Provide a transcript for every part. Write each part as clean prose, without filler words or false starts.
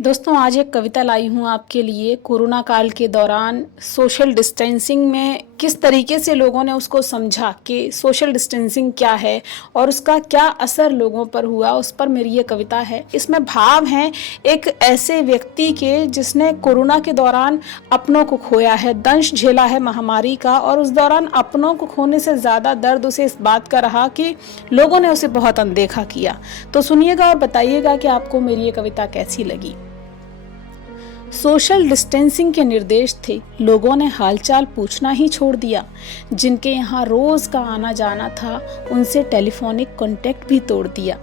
दोस्तों आज एक कविता लाई हूँ आपके लिए। कोरोना काल के दौरान सोशल डिस्टेंसिंग में किस तरीके से लोगों ने उसको समझा कि सोशल डिस्टेंसिंग क्या है और उसका क्या असर लोगों पर हुआ, उस पर मेरी ये कविता है। इसमें भाव हैं एक ऐसे व्यक्ति के जिसने कोरोना के दौरान अपनों को खोया है, दंश झेला है महामारी का, और उस दौरान अपनों को खोने से ज़्यादा दर्द उसे इस बात का रहा कि लोगों ने उसे बहुत अनदेखा किया। तो सुनिएगा और बताइएगा कि आपको मेरी ये कविता कैसी लगी। सोशल डिस्टेंसिंग के निर्देश थे, लोगों ने हालचाल पूछना ही छोड़ दिया। जिनके यहाँ रोज का आना जाना था उनसे टेलीफोनिक कांटेक्ट भी तोड़ दिया।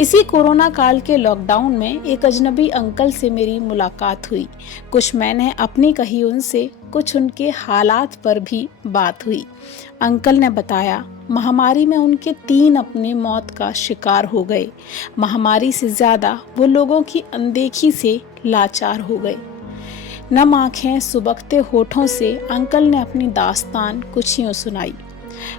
इसी कोरोना काल के लॉकडाउन में एक अजनबी अंकल से मेरी मुलाकात हुई। कुछ मैंने अपनी कही उनसे, कुछ उनके हालात पर भी बात हुई। अंकल ने बताया महामारी में उनके 3 अपने मौत का शिकार हो गए। महामारी से ज्यादा वो लोगों की अनदेखी से लाचार हो गए। नम आंखें सुबकते होठों से अंकल ने अपनी दास्तान कुछ यूं सुनाई।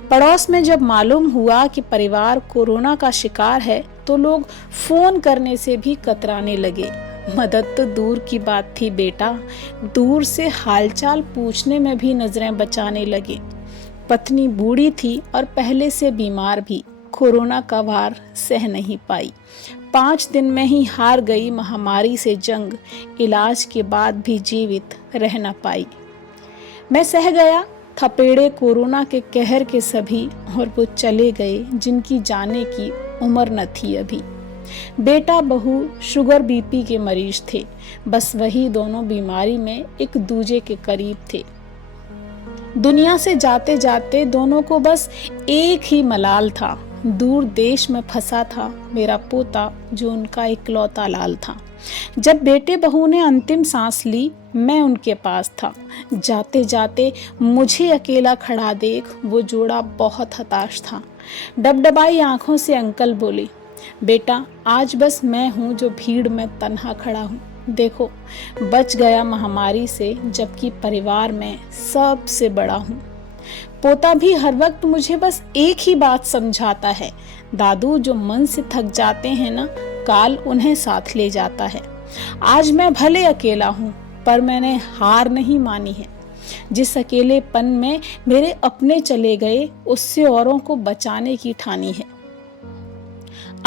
पड़ोस में जब मालूम हुआ कि परिवार कोरोना का शिकार है तो लोग फोन करने से भी कतराने लगे। मदद तो दूर की बात थी बेटा, दूर से हालचाल पूछने में भी नजरें बचाने लगे। पत्नी बूढ़ी थी और पहले से बीमार भी, कोरोना का वार सह नहीं पाई। 5 दिन में ही हार गई महामारी से जंग, इलाज के बाद भी जीवित रह न पाई। मैं सह गया थपेड़े कोरोना के कहर के सभी, और वो चले गए जिनकी जाने की उम्र न थी अभी। बेटा बहू शुगर बीपी के मरीज थे, बस वही दोनों बीमारी में एक दूजे के करीब थे। दुनिया से जाते जाते दोनों को बस एक ही मलाल था, दूर देश में फंसा था मेरा पोता जो उनका इकलौता लाल था। जब बेटे बहू ने अंतिम सांस ली मैं उनके पास था। जाते जाते मुझे अकेला खड़ा देख वो जोड़ा बहुत हताश था। डबडबाई आंखों से अंकल बोले, बेटा आज बस मैं हूँ जो भीड़ में तन्हा खड़ा हूँ। देखो बच गया महामारी से, जबकि परिवार में सबसे बड़ा हूँ। पोता भी हर वक्त मुझे बस एक ही बात समझाता है, दादू जो मन से थक जाते हैं ना, काल उन्हें साथ ले जाता है। आज मैं भले अकेला हूँ पर मैंने हार नहीं मानी है। जिस अकेलेपन में मेरे अपने चले गए उससे औरों को बचाने की ठानी है।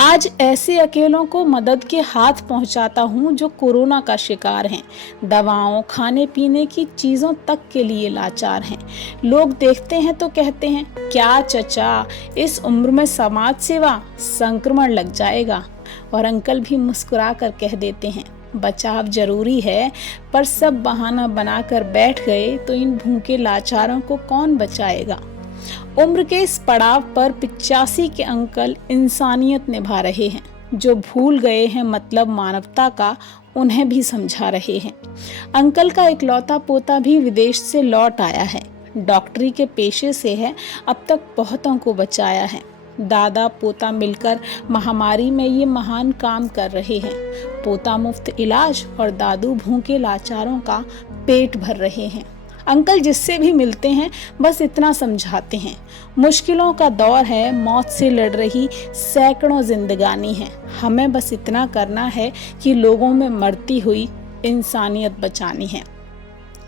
आज ऐसे अकेलों को मदद के हाथ पहुंचाता हूं जो कोरोना का शिकार हैं, दवाओं खाने पीने की चीज़ों तक के लिए लाचार हैं। लोग देखते हैं तो कहते हैं क्या चचा इस उम्र में समाज सेवा, संक्रमण लग जाएगा। और अंकल भी मुस्कुरा कर कह देते हैं बचाव जरूरी है, पर सब बहाना बनाकर बैठ गए तो इन भूखे लाचारों को कौन बचाएगा। उम्र के इस पड़ाव पर 85 के अंकल इंसानियत निभा रहे हैं। जो भूल गए हैं मतलब मानवता का, उन्हें भी समझा रहे हैं। अंकल का इकलौता पोता भी विदेश से लौट आया है, डॉक्टरी के पेशे से है, अब तक बहुतों को बचाया है। दादा पोता मिलकर महामारी में ये महान काम कर रहे हैं। पोता मुफ्त इलाज और दादू भूखे लाचारों का पेट भर रहे हैं। अंकल जिससे भी मिलते हैं बस इतना समझाते हैं, मुश्किलों का दौर है, मौत से लड़ रही सैकड़ों जिंदगानी है। हमें बस इतना करना है कि लोगों में मरती हुई इंसानियत बचानी है।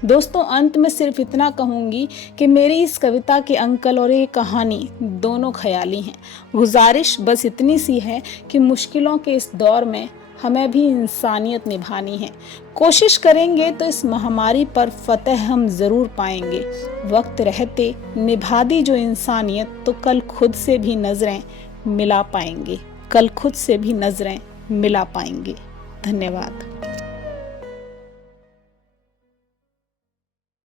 दोस्तों अंत में सिर्फ इतना कहूँगी कि मेरी इस कविता के अंकल और ये कहानी दोनों ख्याली हैं। गुजारिश बस इतनी सी है कि मुश्किलों के इस दौर में हमें भी इंसानियत निभानी है। कोशिश करेंगे तो इस महामारी पर फतह हम ज़रूर पाएंगे। वक्त रहते निभा दी जो इंसानियत तो कल खुद से भी नज़रें मिला पाएंगे। धन्यवाद।